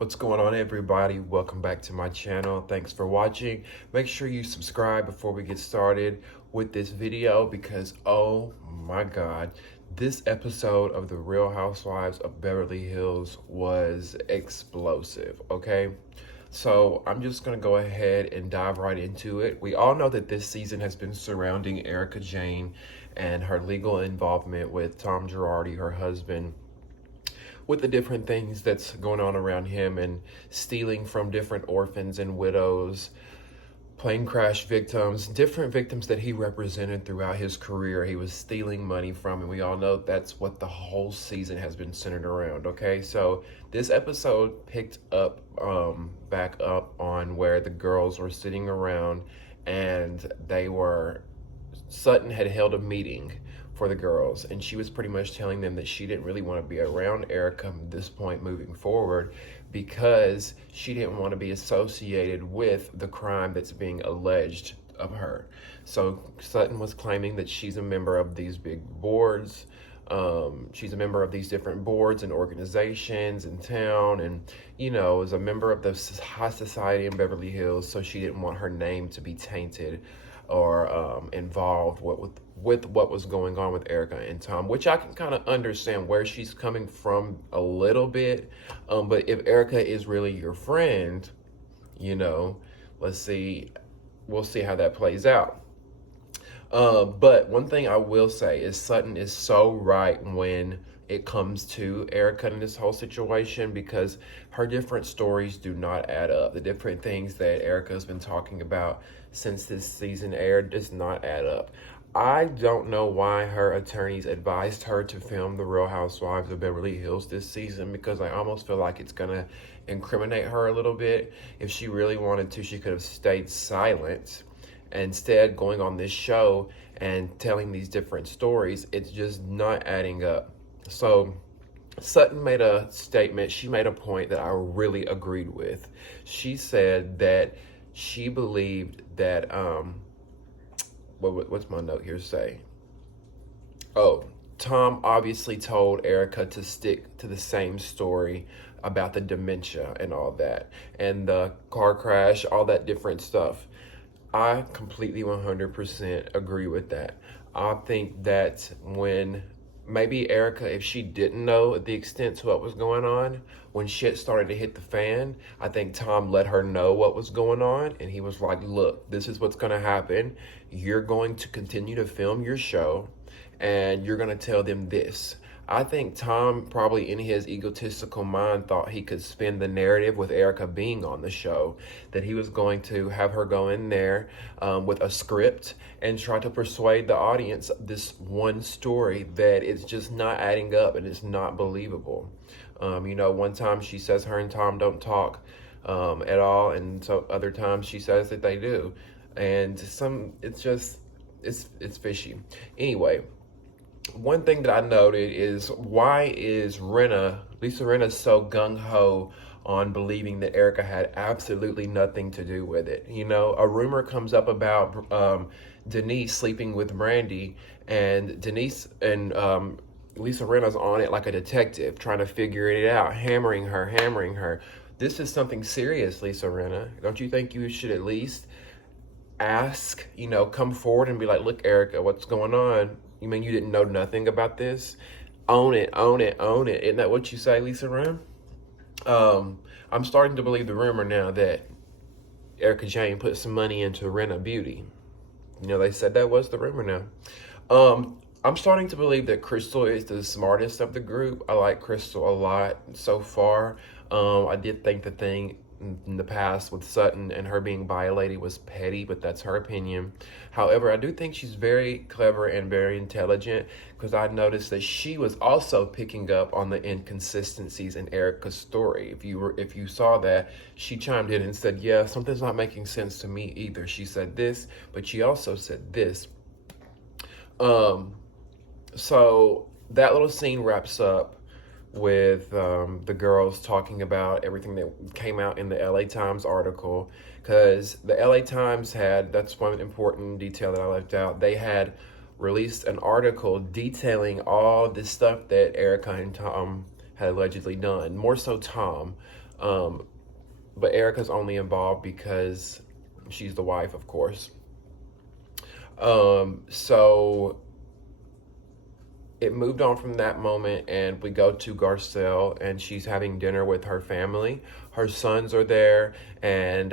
What's going on, everybody? Welcome back to my channel. Thanks for watching. Make sure you subscribe before we get started with this video because, oh my God, this episode of The Real Housewives of Beverly Hills was explosive, okay? So I'm just going to go ahead and dive right into it. We all know that this season has been surrounding Erika Jayne and her legal involvement with Tom Girardi, her husband, with the different things that's going on around him and stealing from different orphans and widows, plane crash victims, different victims that he represented throughout his career. He was stealing money from, and we all know that's what the whole season has been centered around, okay? So this episode picked up, back up on where the girls were sitting around and Sutton had held a meeting for the girls, and she was pretty much telling them that she didn't really want to be around Erika at this point moving forward because she didn't want to be associated with the crime that's being alleged of her. So Sutton was claiming that she's a member of these big boards. She's a member of these different boards and organizations in town, and is a member of the high society in Beverly Hills, so she didn't want her name to be tainted or involved with what was going on with Erika and Tom, which I can kind of understand where she's coming from a little bit. But if Erika is really your friend, we'll see how that plays out. But one thing I will say is Sutton is so right when it comes to Erika in this whole situation, because her different stories do not add up. The different things that Erika has been talking about since this season aired does not add up. I don't know why her attorneys advised her to film The Real Housewives of Beverly Hills this season, because I almost feel like it's gonna incriminate her a little bit. If she really wanted to, she could have stayed silent. Instead, going on this show and telling these different stories, it's just not adding up. So Sutton made a statement. She made a point that I really agreed with. She said that she believed that, what's my note here say? Oh, Tom obviously told Erika to stick to the same story about the dementia and all that, and the car crash, all that different stuff. I completely 100% agree with that. I think that when maybe Erika, if she didn't know the extent to what was going on, when shit started to hit the fan, I think Tom let her know what was going on, and he was like, look, this is what's going to happen. You're going to continue to film your show, and you're going to tell them this. I think Tom probably in his egotistical mind thought he could spin the narrative with Erika being on the show, that he was going to have her go in there with a script and try to persuade the audience this one story that it's just not adding up and it's not believable. One time she says her and Tom don't talk at all, and so other times she says that they do. And it's fishy. Anyway, one thing that I noted is, why is Lisa Rinna so gung-ho on believing that Erika had absolutely nothing to do with it? A rumor comes up about Denise sleeping with Brandy, and Denise and Lisa Rinna's on it like a detective, trying to figure it out, hammering her. This is something serious, Lisa Rinna. Don't you think you should at least ask, come forward and be like, look, Erika, what's going on? You mean you didn't know nothing about this? Own it. Isn't that what you say, Lisa Rinna? I'm starting to believe the rumor now that Erika Jayne put some money into Rinna Beauty. They said that was the rumor now. I'm starting to believe that Crystal is the smartest of the group. I like Crystal a lot so far. I did think the thing in the past with Sutton and her being violated was petty, but that's her opinion. However, I do think she's very clever and very intelligent, because I noticed that she was also picking up on the inconsistencies in Erika's story. If you saw that, she chimed in and said, yeah, something's not making sense to me either. She said this, but she also said this. So that little scene wraps up with the girls talking about everything that came out in the L.A Times article, because the L.A Times that's one important detail that I left out, they had released an article detailing all this stuff that Erika and Tom had allegedly done, more so Tom, But Erika's only involved because she's the wife, of course. So it moved on from that moment, and we go to Garcelle, and she's having dinner with her family. Her sons are there, and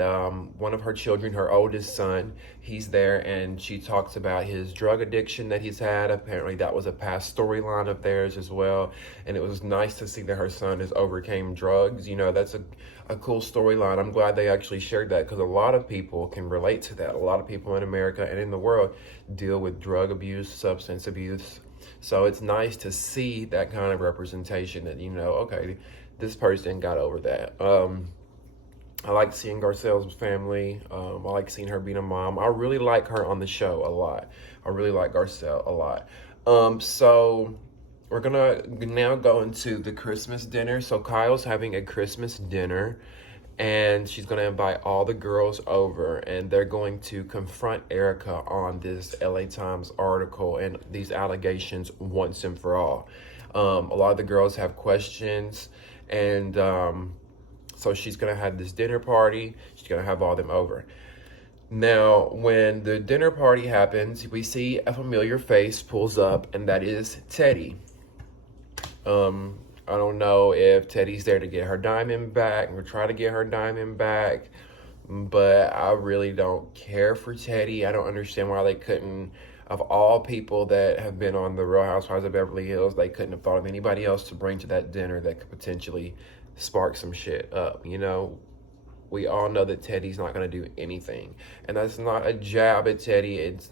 one of her children, her oldest son, he's there, and she talks about his drug addiction that he's had. Apparently that was a past storyline of theirs as well, and it was nice to see that her son has overcame drugs. You know, that's a cool storyline. I'm glad they actually shared that, because a lot of people can relate to that. A lot of people in America and in the world deal with drug abuse, substance abuse. So it's nice to see that kind of representation that, you know, okay, this person got over that. I like seeing Garcelle's family. I like seeing her being a mom. I really like her on the show a lot. I really like Garcelle a lot. So we're gonna now go into the Christmas dinner. So Kyle's having a Christmas dinner, and she's going to invite all the girls over, and they're going to confront Erika on this L.A. Times article and these allegations once and for all. A lot of the girls have questions, and so she's going to have this dinner party. She's going to have all them over. Now, when the dinner party happens, we see a familiar face pulls up, and that is Teddy. I don't know if Teddy's there to get her diamond back or try to get her diamond back, but I really don't care for Teddy. I don't understand why they couldn't, of all people that have been on the Real Housewives of Beverly Hills, they couldn't have thought of anybody else to bring to that dinner that could potentially spark some shit up. You know, we all know that Teddy's not going to do anything. And that's not a jab at Teddy. It's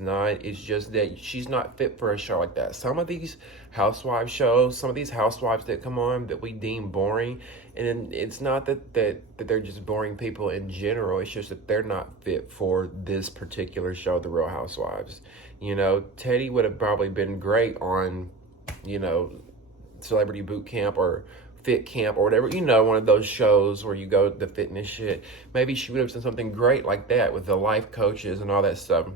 just that she's not fit for a show like that. Some of these housewives shows, some of these housewives that come on that we deem boring, and it's not that they're just boring people in general. It's just that they're not fit for this particular show, The Real Housewives. You know, Teddy would have probably been great on, you know, Celebrity Boot Camp or Fit Camp or whatever, you know, one of those shows where you go the fitness shit. Maybe she would have done something great like that with the life coaches and all that stuff.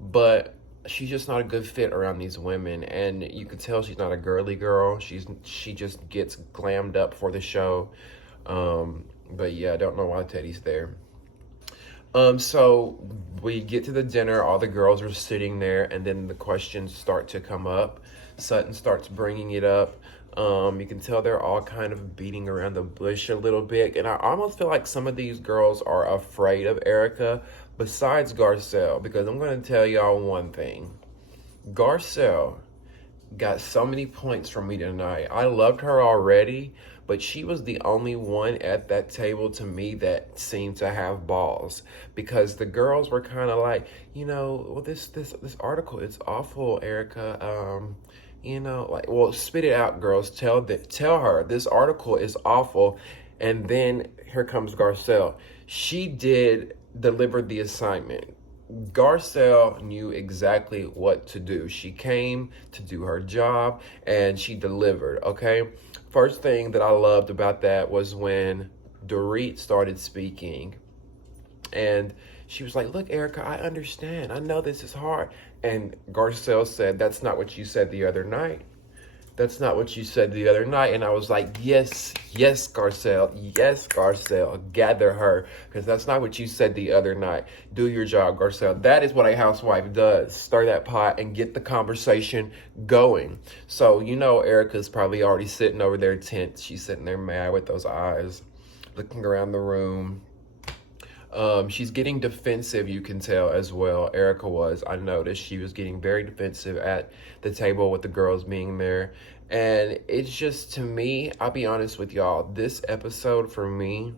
But she's just not a good fit around these women, and you can tell she's not a girly girl. She just gets glammed up for the show. But yeah, I don't know why Teddy's there. So we get to the dinner, all the girls are sitting there, and then the questions start to come up. Sutton starts bringing it up. You can tell they're all kind of beating around the bush a little bit, and I almost feel like some of these girls are afraid of Erika, besides Garcelle, because I'm going to tell y'all one thing. Garcelle got so many points from me tonight. I loved her already, but she was the only one at that table to me that seemed to have balls, because the girls were kind of like, you know, well, this article, it's awful, Erika. You know, like, well, spit it out, girls. Tell her this article is awful. And then here comes Garcelle. She did deliver the assignment. Garcelle knew exactly what to do. She came to do her job, and she delivered, okay? First thing that I loved about that was when Dorit started speaking, and she was like, look, Erika, I understand. I know this is hard. And Garcelle said, that's not what you said the other night. That's not what you said the other night. And I was like, yes, Garcelle. Yes, Garcelle. Gather her. Because that's not what you said the other night. Do your job, Garcelle. That is what a housewife does. Stir that pot and get the conversation going. So, you know, Erika's probably already sitting over there tense. She's sitting there mad with those eyes, looking around the room. She's getting defensive, you can tell as well. Erika was. I noticed she was getting very defensive at the table with the girls being there. And it's just, to me, I'll be honest with y'all, this episode for me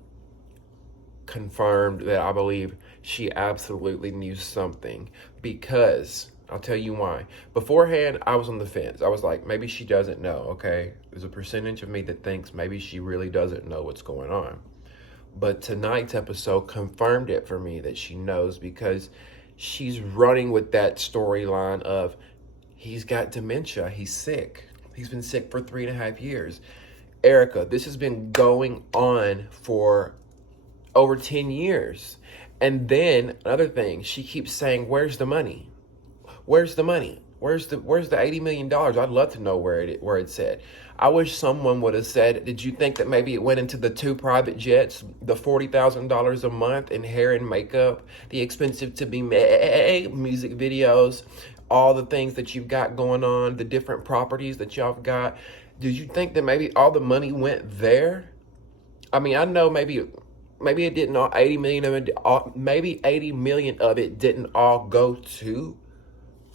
confirmed that I believe she absolutely knew something. Because, I'll tell you why. Beforehand, I was on the fence. I was like, maybe she doesn't know, okay? There's a percentage of me that thinks maybe she really doesn't know what's going on. But tonight's episode confirmed it for me that she knows, because she's running with that storyline of he's got dementia, he's sick. He's been sick for 3.5 years. Erika, this has been going on for over 10 years. And then another thing, she keeps saying, where's the money? Where's the money? Where's the $80 million? I'd love to know where it's at. I wish someone would have said, did you think that maybe it went into the 2 private jets, the $40,000 a month in hair and makeup, the expensive to be made music videos, all the things that you've got going on, the different properties that y'all have got? Did you think that maybe all the money went there? I mean, I know maybe it didn't all 80 million of it, maybe 80 million of it didn't all go to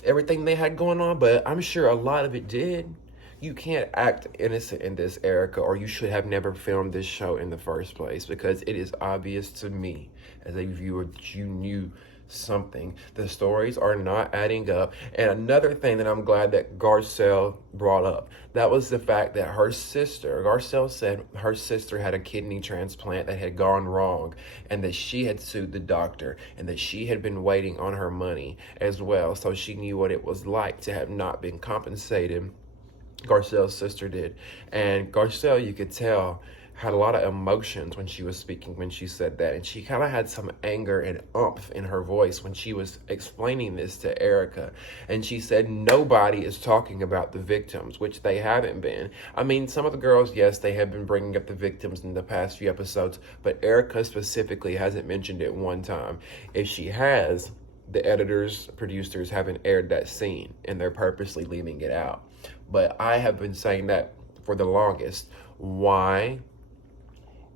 everything they had going on, but I'm sure a lot of it did. You can't act innocent in this, Erika, or you should have never filmed this show in the first place, because it is obvious to me as a viewer that you knew something. The stories are not adding up. And another thing that I'm glad that Garcelle brought up, that was the fact that her sister, Garcelle said her sister had a kidney transplant that had gone wrong, and that she had sued the doctor, and that she had been waiting on her money as well. So she knew what it was like to have not been compensated. Garcelle's sister did. And Garcelle, you could tell, had a lot of emotions when she was speaking, when she said that. And she kind of had some anger and oomph in her voice when she was explaining this to Erika. And she said nobody is talking about the victims, which they haven't been. I mean, some of the girls, yes, they have been bringing up the victims in the past few episodes, but Erika specifically hasn't mentioned it one time. If she has, the editors, producers haven't aired that scene, and they're purposely leaving it out. But I have been saying that for the longest. Why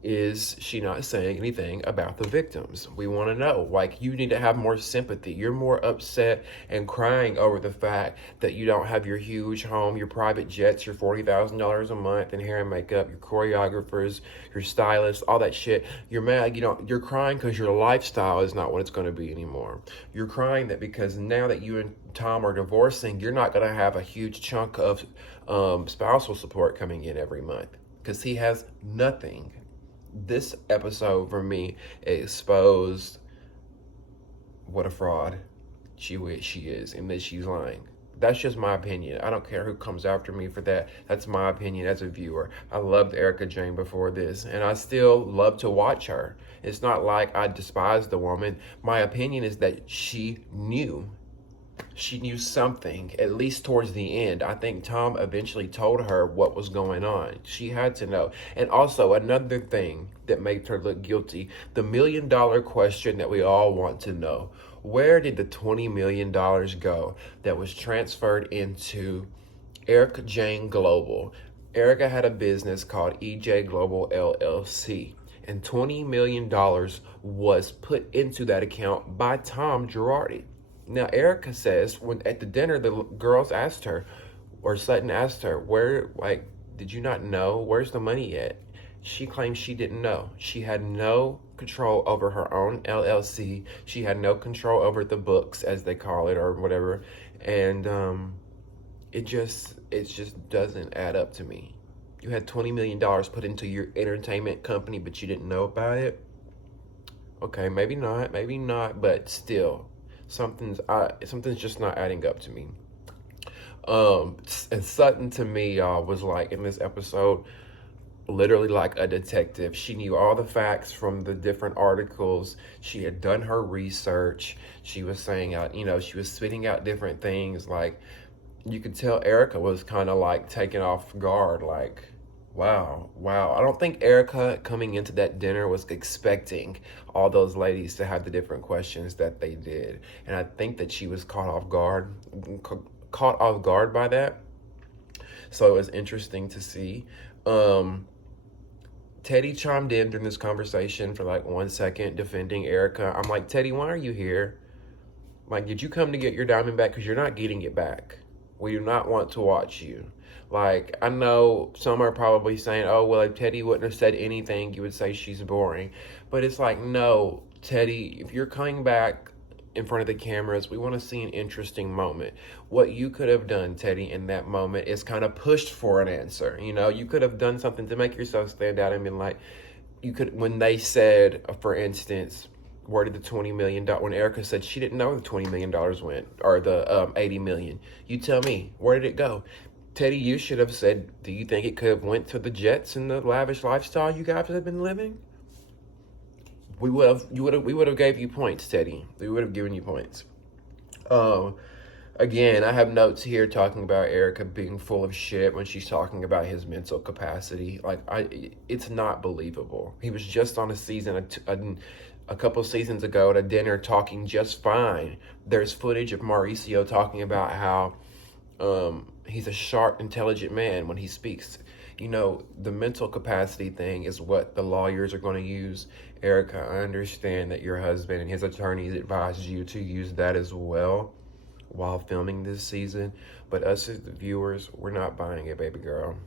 is she not saying anything about the victims? We want to know. Like, you need to have more sympathy. You're more upset and crying over the fact that you don't have your huge home, your private jets, your $40,000 a month in hair and makeup, your choreographers, your stylists, all that shit. You're mad. You're crying because your lifestyle is not what it's going to be anymore. You're crying that because now that you and Tom are divorcing, you're not going to have a huge chunk of spousal support coming in every month, because he has nothing. This episode, for me, exposed what a fraud she is, and that she's lying. That's just my opinion. I don't care who comes after me for that. That's my opinion as a viewer. I loved Erika Jayne before this, and I still love to watch her. It's not like I despise the woman. My opinion is that she knew something, at least towards the end. I think Tom eventually told her what was going on. She had to know. And also, another thing that made her look guilty, the $1 million question that we all want to know. Where did the $20 million go that was transferred into Erika Jayne Global? Erika had a business called EJ Global LLC, and $20 million was put into that account by Tom Girardi. Now, Erika says, when at the dinner, the girls asked her, or Sutton asked her, did you not know? Where's the money at? She claims she didn't know. She had no control over her own LLC. She had no control over the books, as they call it, or whatever. And it just doesn't add up to me. You had $20 million put into your entertainment company, but you didn't know about it? Okay, maybe not, but still. Something's just not adding up to me. And Sutton, to me, y'all, was like, in this episode, literally like a detective. She knew all the facts from the different articles. She had done her research. She was saying out, she was spitting out different things. Like, you could tell Erika was kind of like taken off guard, like, wow. I don't think Erika, coming into that dinner, was expecting all those ladies to have the different questions that they did. And I think that she was caught off guard by that. So it was interesting to see. Teddy chimed in during this conversation for like 1 second, defending Erika. I'm like, Teddy, why are you here? Like, did you come to get your diamond back? Because you're not getting it back. We do not want to watch you. Like, I know some are probably saying, oh, well, if Teddy wouldn't have said anything, you would say she's boring. But it's like, no, Teddy, if you're coming back in front of the cameras, we want to see an interesting moment. What you could have done, Teddy, in that moment is kind of pushed for an answer. You could have done something to make yourself stand out and been like, when they said, for instance, where did the $20 million, when Erika said she didn't know where the $20 million went, or the 80 million, you tell me, where did it go? Teddy, you should have said, do you think it could have went to the jets and the lavish lifestyle you guys have been living? We would have gave you points, Teddy. We would have given you points. Again, I have notes here talking about Erika being full of shit when she's talking about his mental capacity. It's not believable. He was just on a season, a couple seasons ago at a dinner talking just fine. There's footage of Mauricio talking about how he's a sharp, intelligent man when he speaks. You know, the mental capacity thing is what the lawyers are going to use. Erika, I understand that your husband and his attorneys advised you to use that as well while filming this season, but us as the viewers, we're not buying it, baby girl.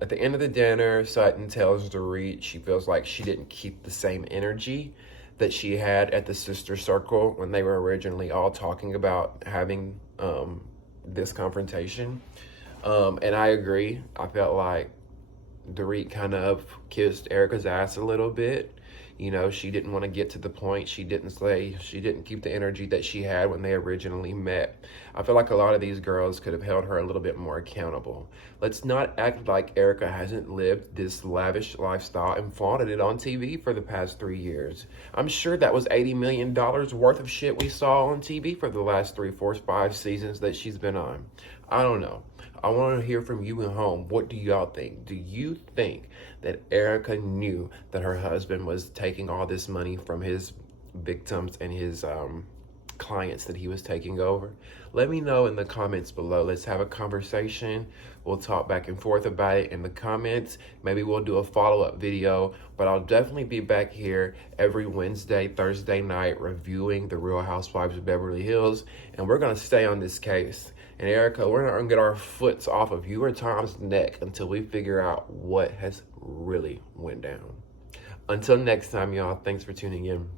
At the end of the dinner, Sutton tells Dorit she feels like she didn't keep the same energy that she had at the sister circle when they were originally all talking about having this confrontation. And I agree. I felt like Dorit kind of kissed Erika's ass a little bit. You know, she didn't want to get to the point. She didn't keep the energy that she had when they originally met. I feel like a lot of these girls could have held her a little bit more accountable. Let's not act like Erika hasn't lived this lavish lifestyle and flaunted it on TV for the past 3 years. I'm sure that was $80 million worth of shit we saw on TV for the last 3, 4, 5 seasons that she's been on. I don't know. I want to hear from you at home. What do y'all think? Do you think that Erika knew that her husband was taking all this money from his victims and his clients that he was taking over? Let me know in the comments below. Let's have a conversation. We'll talk back and forth about it in the comments. Maybe we'll do a follow-up video, but I'll definitely be back here every Wednesday, Thursday night reviewing the Real Housewives of Beverly Hills, and we're going to stay on this case. And Erika, we're not going to get our foots off of you or Tom's neck until we figure out what has really went down. Until next time, y'all, thanks for tuning in.